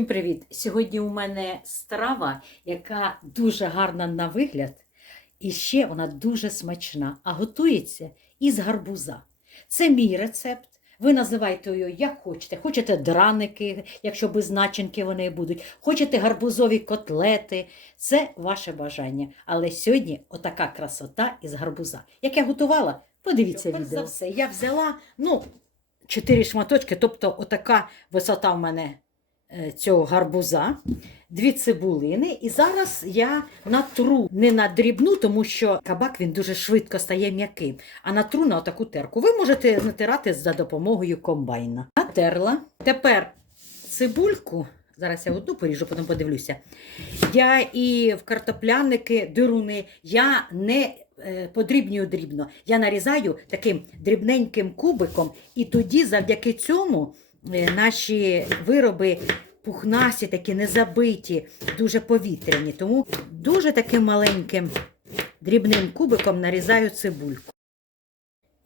Всім привіт! Сьогодні у мене страва, яка дуже гарна на вигляд, і ще вона дуже смачна, а готується із гарбуза. Це мій рецепт. Ви називайте його як хочете. Хочете драники, якщо без начинки вони будуть, хочете гарбузові котлети. Це ваше бажання. Але сьогодні отака красота із гарбуза. Як я готувала, подивіться Перш відео. за все, я взяла ну, чотири шматочки, тобто отака висота в мене цього гарбуза, дві цибулини. І зараз я натру не на дрібну, тому що кабак він дуже швидко стає м'яким, а натру на отаку терку. Ви можете натирати за допомогою комбайна. Натерла. Тепер цибульку. Зараз я одну поріжу, потім подивлюся. Я і в картопляники, дируни, я не е, подрібнюю дрібно. Я нарізаю таким дрібненьким кубиком, і тоді завдяки цьому е, наші вироби пухнасті, такі незабиті, дуже повітряні. Тому дуже таким маленьким дрібним кубиком нарізаю цибульку.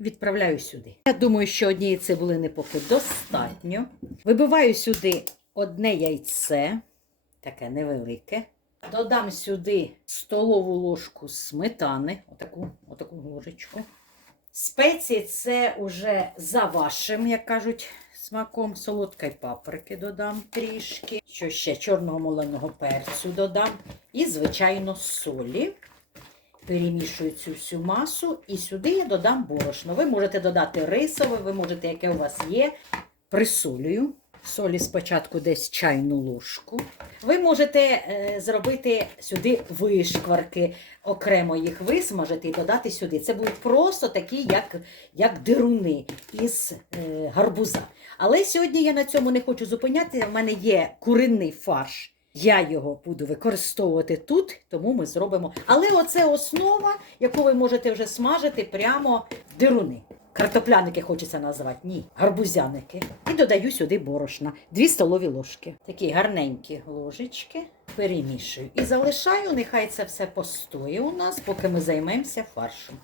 Відправляю сюди. Я думаю, що однієї цибулини поки достатньо. Вибиваю сюди одне яйце, таке невелике. Додам сюди столову ложку сметани, отаку, отаку ложечку. Спеції це уже за вашим, як кажуть, смаком. Солодкої паприки додам трішки. Що ще чорного моленого перцю додам. І, звичайно, солі. Перемішую цю всю масу і сюди я додам борошно. Ви можете додати рисове, ви можете, яке у вас є. Присолюю. Солі спочатку десь чайну ложку. Ви можете е, зробити сюди вишкварки, окремо їх висмажити і додати сюди. Це будуть просто такі, як, як дируни із е, гарбуза. Але сьогодні я на цьому не хочу зупинятися. У мене є куринний фарш. Я його буду використовувати тут, тому ми зробимо. Але оце основа, яку ви можете вже смажити прямо в дируни. Картопляники хочеться назвати. Ні, гарбузяники. І додаю сюди борошна. Дві столові ложки. Такі гарненькі ложечки. Перемішую. І залишаю, нехай це все постоє у нас, поки ми займемося фаршем.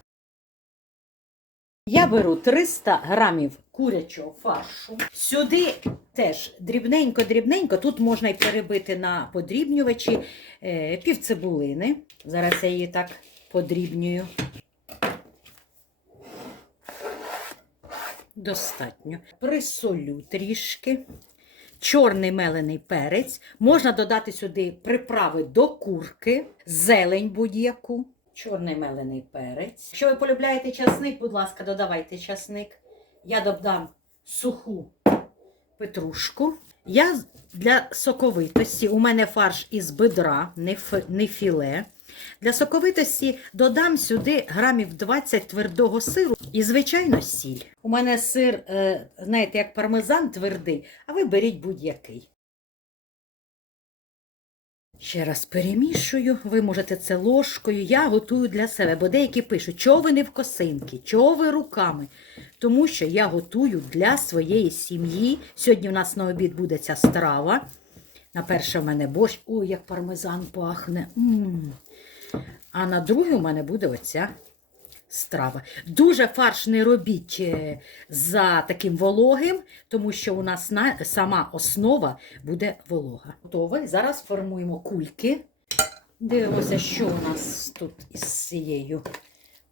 Я беру 300 грамів курячого фаршу. Сюди теж дрібненько-дрібненько. Тут можна й перебити на подрібнювачі е, півцибулини. Зараз я її так подрібнюю. Достатньо. Присолю трішки. Чорний мелений перець. Можна додати сюди приправи до курки, зелень будь-яку. Чорний мелений перець. Якщо ви полюбляєте часник, будь ласка, додавайте часник. Я додам суху петрушку. Я для соковитості, у мене фарш із бедра, не, філе. Для соковитості додам сюди грамів 20 твердого сиру і, звичайно, сіль. У мене сир, е, знаєте, як пармезан твердий, а ви беріть будь-який. Ще раз перемішую, ви можете це ложкою. Я готую для себе, бо деякі пишуть, чого ви не в косинки, чого ви руками. Тому що я готую для своєї сім'ї. Сьогодні в нас на обід буде ця страва. На перше в мене борщ. Ой, як пармезан пахне. м А на друге у мене буде оця страва. Дуже фарш не робіть е, за таким вологим, тому що у нас на, сама основа буде волога. Готове. Зараз формуємо кульки. Дивимося, що у нас тут із цією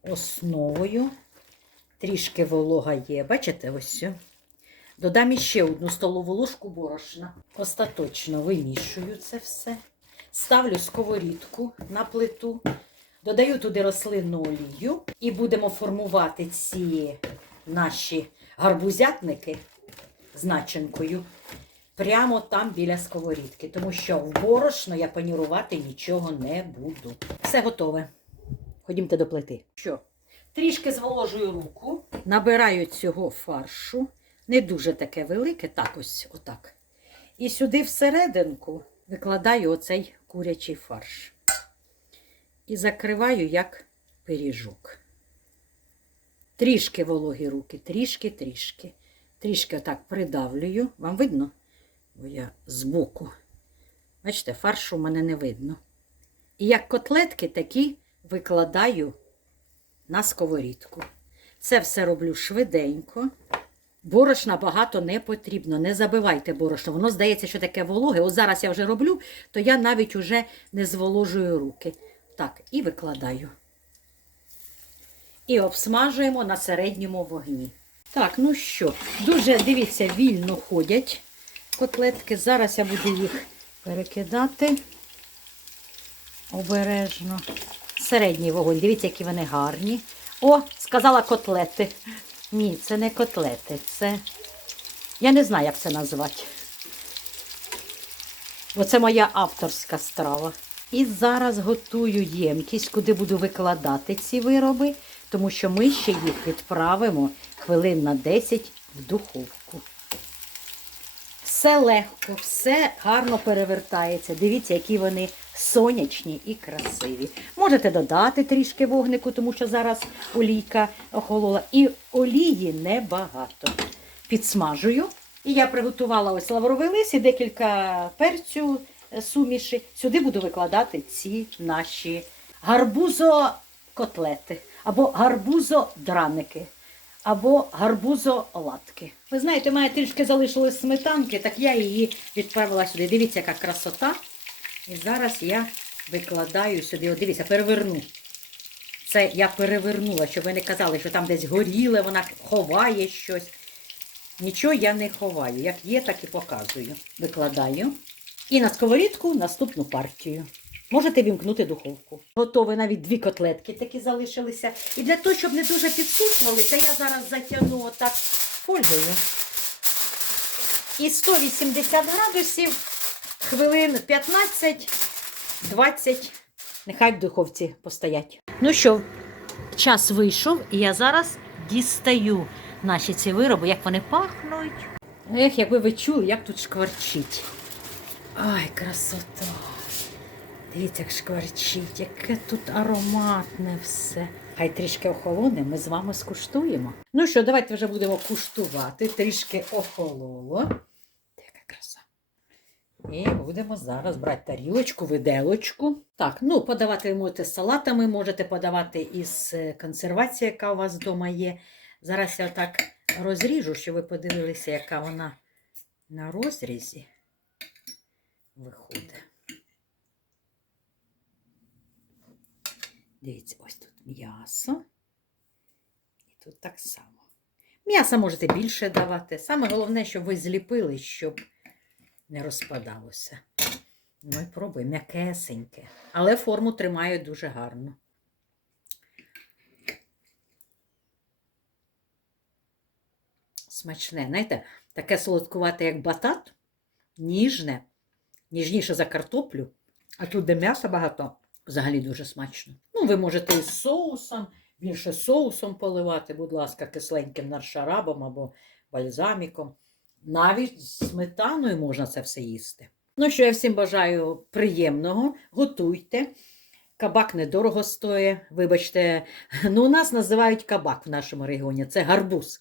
основою. Трішки волога є. Бачите, ось. Додам іще одну столову ложку борошна. Остаточно вимішую це все. Ставлю сковорідку на плиту. Додаю туди рослинну олію і будемо формувати ці наші гарбузятники з начинкою прямо там біля сковорідки, тому що в борошно я панірувати нічого не буду. Все готове. Ходімте до плити. Що? Трішки зволожую руку, набираю цього фаршу, не дуже таке велике, так ось отак. І сюди всерединку викладаю оцей курячий фарш і закриваю як пиріжок. Трішки вологі руки, трішки, трішки. Трішки отак придавлюю. Вам видно? Бо я збоку. Бачите, фаршу в мене не видно. І як котлетки такі викладаю на сковорідку. Це все роблю швиденько. Борошна багато не потрібно. Не забивайте борошно. Воно здається, що таке вологе. От зараз я вже роблю, то я навіть уже не зволожую руки. Так, і викладаю. І обсмажуємо на середньому вогні. Так, ну що, дуже дивіться, вільно ходять котлетки. Зараз я буду їх перекидати обережно. Середній вогонь. Дивіться, які вони гарні. О, сказала котлети. Ні, це не котлети. Це. Я не знаю, як це назвати. Бо це моя авторська страва. І зараз готую ємкість, куди буду викладати ці вироби, тому що ми ще їх відправимо хвилин на 10 в духовку. Все легко, все гарно перевертається. Дивіться, які вони сонячні і красиві. Можете додати трішки вогнику, тому що зараз олійка охолола. І олії небагато. Підсмажую. І я приготувала ось лавровий лист і декілька перцю е, суміші. Сюди буду викладати ці наші гарбузо-котлети або гарбузо-драники або гарбузо-латки. Ви знаєте, у мене трішки залишилось сметанки, так я її відправила сюди. Дивіться, яка красота. І зараз я викладаю сюди. От дивіться, переверну. Це я перевернула, щоб ви не казали, що там десь горіле, вона ховає щось. Нічого я не ховаю. Як є, так і показую. Викладаю. І на сковорідку наступну партію. Можете вімкнути духовку. Готові навіть дві котлетки такі залишилися. І для того, щоб не дуже підсушувалися, я зараз затягну отак фольгою. І 180 градусів хвилин 15-20. Нехай в духовці постоять. Ну що, час вийшов, і я зараз дістаю наші ці вироби, як вони пахнуть. Ех, якби ви чули, як тут шкварчить. Ай, красота. Дивіться, як шкварчить, яке тут ароматне все. Хай трішки охолоне, ми з вами скуштуємо. Ну що, давайте вже будемо куштувати. Трішки охололо. Яка краса. І будемо зараз брати тарілочку, виделочку. Так, ну подавати можете з салатами, можете подавати із е, консервації, яка у вас вдома є. Зараз я так розріжу, щоб ви подивилися, яка вона на розрізі виходить. Дивіться, ось тут м'ясо. І тут так само. М'яса можете більше давати. Саме головне, щоб ви зліпили, щоб не розпадалося. Ну і пробуй, м'якесеньке. Але форму тримає дуже гарно. Смачне. Знаєте, таке солодкувате, як батат, ніжне, ніжніше за картоплю, а тут, де м'яса багато, взагалі дуже смачно. Ну, ви можете із соусом, більше соусом поливати, будь ласка, кисленьким наршарабом або бальзаміком. Навіть з сметаною можна це все їсти. Ну що, я всім бажаю приємного, готуйте. Кабак недорого стоїть. Вибачте, ну у нас називають кабак в нашому регіоні. Це гарбуз.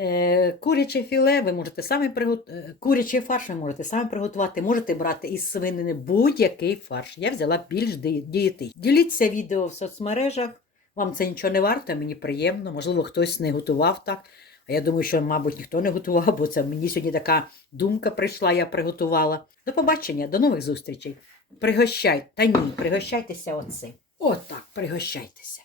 Е, Куряче філе ви можете самі приготувати. Курячий фарш ви можете самі приготувати. Можете брати із свинини будь-який фарш. Я взяла більш ді- дієтичний. Діліться відео в соцмережах. Вам це нічого не варто, мені приємно. Можливо, хтось не готував так. А я думаю, що, мабуть, ніхто не готував, бо це мені сьогодні така думка прийшла, я приготувала. До побачення, до нових зустрічей. Пригощайте, та ні, пригощайтеся оцим. Отак, пригощайтеся.